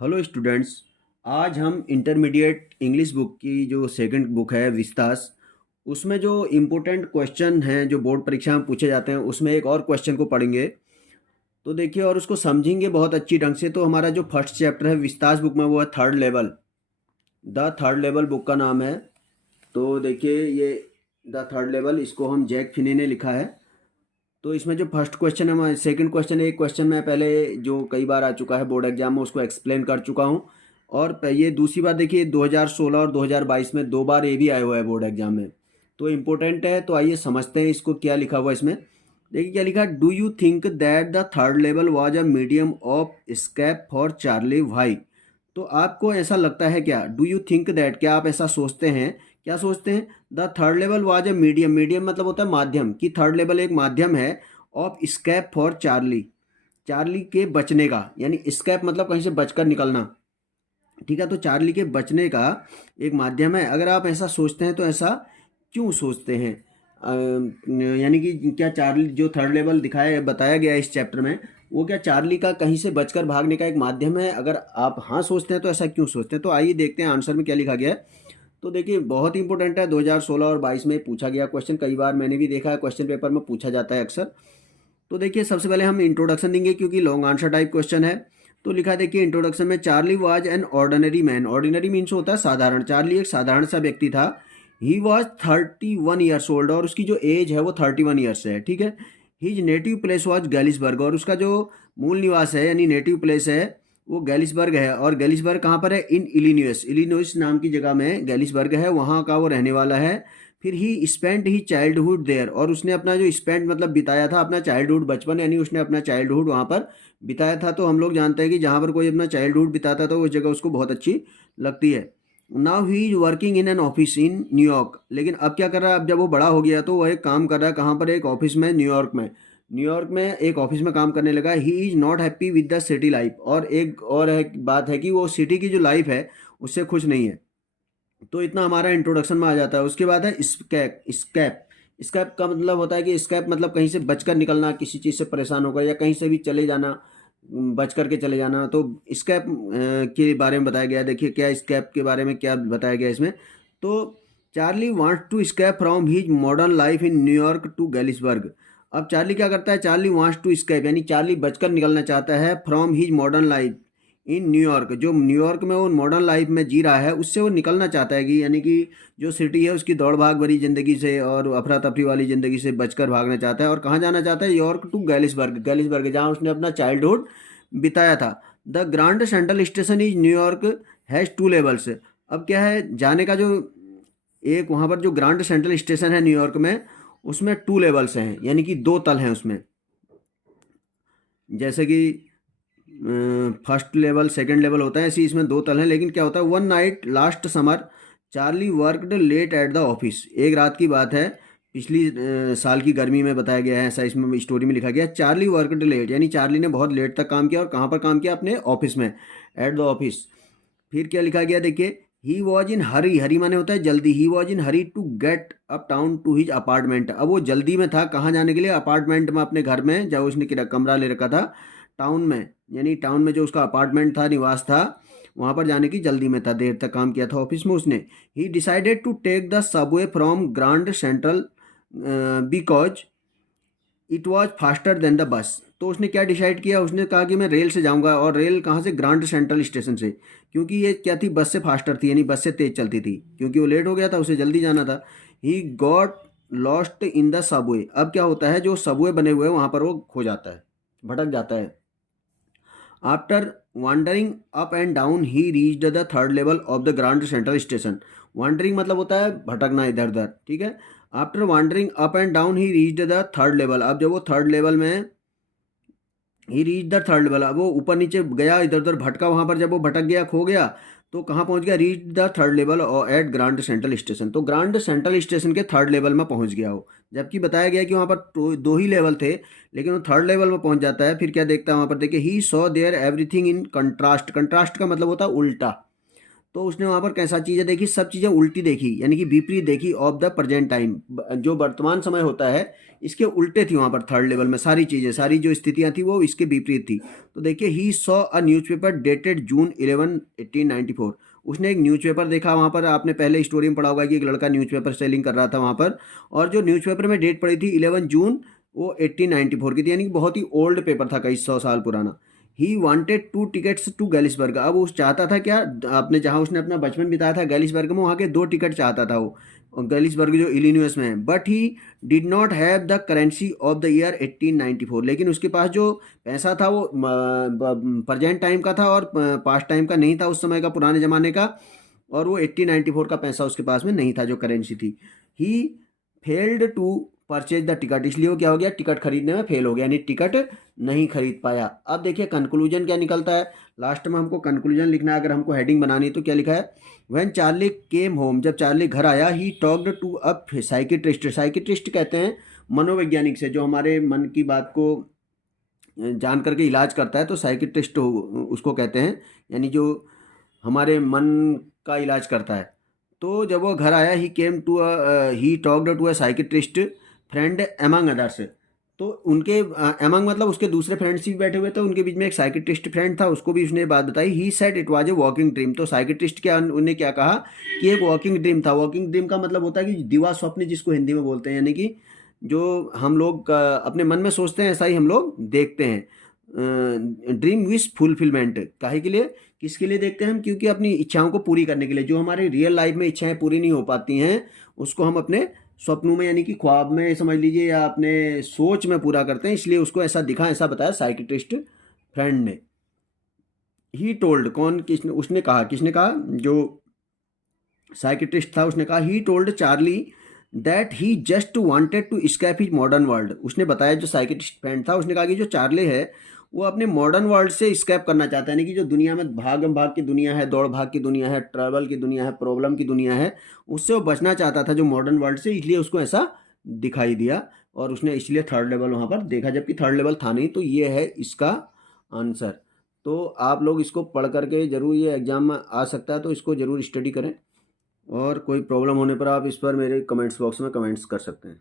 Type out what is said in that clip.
Hello students. आज हम intermediate English book की जो सेकंड बुक है विस्तास, उसमें जो इम्पोर्टेंट क्वेश्चन हैं जो बोर्ड परीक्षा में पूछे जाते हैं उसमें एक और क्वेश्चन को पढ़ेंगे। तो देखिए और उसको समझेंगे बहुत अच्छी ढंग से। तो हमारा जो फर्स्ट चैप्टर है विस्तास बुक में वो है third level. The third level book का नाम है। तो देखिए ये द थर्ड लेवल, इसको हम जैक फिनी ने लिखा है। तो इसमें जो फर्स्ट क्वेश्चन है हमारा सेकंड क्वेश्चन है, एक क्वेश्चन मैं पहले जो कई बार आ चुका है बोर्ड एग्जाम में उसको एक्सप्लेन कर चुका हूँ। और ये दूसरी बात देखिए 2016 और 2022 में दो बार ये भी आया हुआ है बोर्ड एग्जाम में। तो इम्पोर्टेंट है। तो आइए समझते हैं इसको क्या लिखा हुआ है इसमें। देखिए क्या लिखा है, do you think that the third level was a medium of escape for Charlie why. तो आपको ऐसा लगता है क्या, डू यू थिंक दैट, क्या आप ऐसा सोचते हैं, क्या सोचते हैं the third level was a medium, medium मतलब होता है माध्यम, कि थर्ड लेवल एक माध्यम है of escape for Charlie, Charlie के बचने का, यानी स्केप मतलब कहीं से बचकर निकलना। ठीक है, तो चार्ली के बचने का एक माध्यम है। अगर आप ऐसा सोचते हैं तो ऐसा क्यों सोचते हैं। यानी कि क्या चार्ली जो थर्ड लेवल दिखाया बताया गया है इस चैप्टर में, वो क्या चार्ली का कहीं से बचकर भागने का एक माध्यम है। अगर आप हाँ सोचते हैं तो ऐसा क्यों सोचते हैं। तो आइए देखते हैं आंसर में क्या लिखा गया है। तो देखिए बहुत ही इंपॉर्टेंट है, 2016 और 22 में पूछा गया क्वेश्चन, कई बार मैंने भी देखा है क्वेश्चन पेपर में पूछा जाता है अक्सर। तो देखिए सबसे पहले हम इंट्रोडक्शन देंगे क्योंकि लॉन्ग आंसर टाइप क्वेश्चन है। तो लिखा देखिए इंट्रोडक्शन में, Charlie was an ordinary man. Ordinary means होता है साधारण। चार्ली एक साधारण सा व्यक्ति था। ही वाज 31 ईयर्स ओल्ड, और उसकी जो एज है वो 31 ईयर्स है। ठीक है। हिज नेटिव प्लेस वाज गैलिसबर्ग, और उसका जो मूल निवास है यानी नेटिव प्लेस है वो गैलिसबर्ग है। और गैलिसबर्ग कहाँ पर है, इन इलिनॉइस, इलिनॉइस नाम की जगह में गैलिसबर्ग है, वहाँ का वो रहने वाला है। फिर he spent he childhood there, और उसने अपना जो स्पेंट मतलब बिताया था अपना चाइल्डहुड, बचपन, यानी उसने अपना चाइल्डहुड वहाँ पर बिताया था। तो हम लोग जानते हैं कि जहाँ पर कोई अपना चाइल्डहुड बिताता था उस जगह उसको बहुत अच्छी लगती है। Now he is working in an office in New York. लेकिन अब क्या कर रहा है, अब जब वो बड़ा हो गया तो वह एक काम कर रहा है कहाँ पर, एक ऑफिस में, न्यूयॉर्क में। न्यूयॉर्क में एक ऑफिस में काम करने लगा। He is not happy with the city life, और एक और बात है कि वो सिटी की जो लाइफ है उससे खुश नहीं है। तो इतना हमारा इंट्रोडक्शन में आ जाता है। उसके बाद है स्कैप। स्कैप, स्कैप का मतलब होता है कि स्कैप मतलब कहीं से बचकर निकलना, किसी चीज़ से परेशान होकर या कहीं से भी चले जाना, बच करके चले जाना। तो स्कैप के बारे में बताया गया है। देखिए क्या स्कैप के बारे में क्या बताया गया है इसमें। तो Charlie wants to escape from his modern life in New York to Galesburg. अब चार्ली क्या करता है, चार्ली वांट्स टू स्केप यानी चार्ली बचकर निकलना चाहता है from his modern life in New York, जो न्यूयॉर्क में वो मॉडर्न लाइफ में जी रहा है उससे वो निकलना चाहता है, कि यानी कि जो सिटी है उसकी दौड़ भाग भरी ज़िंदगी से और अफरा तफरी वाली ज़िंदगी से बचकर भागना चाहता है। और कहाँ जाना चाहता है, यॉर्क टू गैलिसबर्ग, गैलिसबर्ग जहाँ उसने अपना चाइल्डहुड बिताया था। The Grand Central station is New York has two levels. अब क्या है, जाने का जो एक वहाँ पर जो ग्रांड सेंट्रल स्टेशन है न्यूयॉर्क में, उसमें 2 लेवल्स हैं, यानी कि 2 तल हैं उसमें। जैसे कि फर्स्ट लेवल सेकंड लेवल होता है, ऐसी इसमें 2 तल हैं। लेकिन क्या होता है, one night last summer Charlie worked late at the office. एक रात की बात है, पिछली साल की गर्मी में बताया गया है, ऐसा इसमें स्टोरी में लिखा गया है। चार्ली वर्कड लेट यानी चार्ली ने बहुत लेट तक काम किया, और कहाँ पर काम किया, अपने ऑफिस में, एट द ऑफिस। फिर क्या लिखा गया देखिए, ही वॉज इन हरी, हरी माने होता है जल्दी, he was in hurry to get up town to his apartment. अब वो जल्दी में था कहाँ जाने के लिए, अपार्टमेंट में, अपने घर में, जब उसने कमरा ले रखा था टाउन में, यानी टाउन में जो उसका अपार्टमेंट था, निवास था, वहाँ पर जाने की जल्दी में था, देर तक काम किया था ऑफिस में उसने। He decided to take the subway from Grand Central because it was faster than the bus. तो उसने क्या डिसाइड किया, उसने कहा कि मैं रेल से जाऊंगा, और रेल कहाँ से, ग्रांड सेंट्रल स्टेशन से, क्योंकि ये क्या थी, बस से फास्टर थी, यानी बस से तेज चलती थी, क्योंकि वो लेट हो गया था, उसे जल्दी जाना था। He got lost in the Subway. अब क्या होता है, जो सबवे बने हुए हैं वहाँ पर वो खो जाता है, भटक जाता है। After wandering up and down he reached the third level of the Grand Central station. Wandering मतलब होता है भटकना इधर उधर, ठीक है। After wandering up and down he reached the third level. अब जब वो थर्ड लेवल में, he reach the third level, अब वो ऊपर नीचे गया, इधर उधर भटका, वहाँ पर जब वो भटक गया, खो गया, तो कहाँ पहुँच गया, reach the third level at Grand Central station. तो ग्रांड सेंट्रल स्टेशन के थर्ड लेवल में पहुँच गया वो, जबकि बताया गया कि वहाँ पर दो ही लेवल थे, लेकिन वो थर्ड लेवल में पहुँच जाता है। फिर क्या देखता है वहाँ पर, देखिए, he saw there everything in contrast. Contrast का मतलब होता है उल्टा। तो उसने वहाँ पर कैसा चीज़ें देखी, सब चीज़ें उल्टी देखी, यानी कि विपरीत देखी ऑफ द प्रेजेंट टाइम, जो वर्तमान समय होता है इसके उल्टे थी वहाँ पर थर्ड लेवल में सारी चीज़ें, सारी जो स्थितियाँ थी वो इसके विपरीत थी। तो देखिए, he saw a newspaper dated June 11 1894। उसने एक न्यूज़पेपर देखा वहाँ पर, आपने पहले स्टोरी में पढ़ा होगा कि एक लड़का न्यूज़पेपर सेलिंग कर रहा था वहाँ पर, और जो न्यूज़पेपर में डेट पड़ी थी 11 जून, वो 1894 की थी, यानी कि बहुत ही ओल्ड पेपर था, कई 100 साल पुराना। He wanted 2 tickets to Galesburg. अब उस चाहता था क्या, आपने जहाँ उसने अपना बचपन बिताया था गैलिसबर्ग में, वहाँ के 2 टिकट चाहता था वो, और गैलिसबर्ग जो इलिनॉइस में है। But he did not have the currency of the year 1894। लेकिन उसके पास जो पैसा था वो प्रेजेंट टाइम का था और पास्ट टाइम का नहीं था, उस समय का, पुराने ज़माने का। और वो 1894 का पैसा उसके पास में नहीं था, जो करेंसी थी। He failed to purchase the ticket. इसलिए वो क्या हो गया, टिकट खरीदने में फेल हो गया, यानी टिकट नहीं खरीद पाया। अब देखिए कंक्लूजन क्या निकलता है, लास्ट में हमको कंक्लूजन लिखना है, अगर हमको हेडिंग बनानी है तो क्या लिखा है, व्हेन चार्ली केम होम, जब चार्ली घर आया, ही टॉक्ड टू अ साइकिट्रिस्ट। साइकिट्रिस्ट कहते हैं मनोवैज्ञानिक से, जो हमारे मन की बात को जान करके इलाज करता है, तो साइकिट्रिस्ट उसको कहते हैं, यानी जो हमारे मन का इलाज करता है। तो जब वो घर आया, he talked to a psychiatrist friend among others. तो उनके एमंग मतलब उसके दूसरे फ्रेंड्स भी बैठे हुए थे, उनके बीच में एक साइकिट्रिस्ट फ्रेंड था, उसको भी उसने बात बताई। He said it was a walking dream. तो साइकिट्रिस्ट क्या, उन्होंने क्या कहा कि एक वॉकिंग ड्रीम था। वॉकिंग ड्रीम का मतलब होता है कि दिवा स्वप्न, जिसको हिंदी में बोलते हैं, यानी कि जो हम लोग अपने मन में सोचते हैं ऐसा ही हम लोग देखते हैं। ड्रीम विश फुलफिलमेंट काहे के लिए, किसके लिए देखते हैं हम, क्योंकि अपनी इच्छाओं को पूरी करने के लिए। जो हमारी रियल लाइफ में इच्छाएं पूरी नहीं हो पाती हैं, उसको हम अपने स्वप्नों में, यानी कि ख्वाब में समझ लीजिए, या अपने सोच में पूरा करते हैं। इसलिए उसको ऐसा दिखा, ऐसा बताया साइकिट्रिस्ट फ्रेंड ने। ही टोल्ड, कौन, किसने, उसने कहा, किसने कहा, जो साइकिट्रिस्ट था उसने कहा, he told Charlie that he just wanted to escape his modern world. उसने बताया, जो साइकिट्रिस्ट फ्रेंड था उसने कहा कि जो चार्ली है वो अपने मॉडर्न वर्ल्ड से स्केप करना चाहता है, यानी कि जो दुनिया में भागम भाग की दुनिया है, दौड़ भाग की दुनिया है, ट्रैवल की दुनिया है, प्रॉब्लम की दुनिया है, उससे वो बचना चाहता था, जो मॉडर्न वर्ल्ड से। इसलिए उसको ऐसा दिखाई दिया, और उसने इसलिए थर्ड लेवल वहाँ पर देखा, जबकि थर्ड लेवल था नहीं। तो ये है इसका आंसर। तो आप लोग इसको पढ़ करके ज़रूर, ये एग्ज़ाम में आ सकता है, तो इसको ज़रूर स्टडी करें। और कोई प्रॉब्लम होने पर आप इस पर मेरे कमेंट्स बॉक्स में कमेंट्स कर सकते हैं।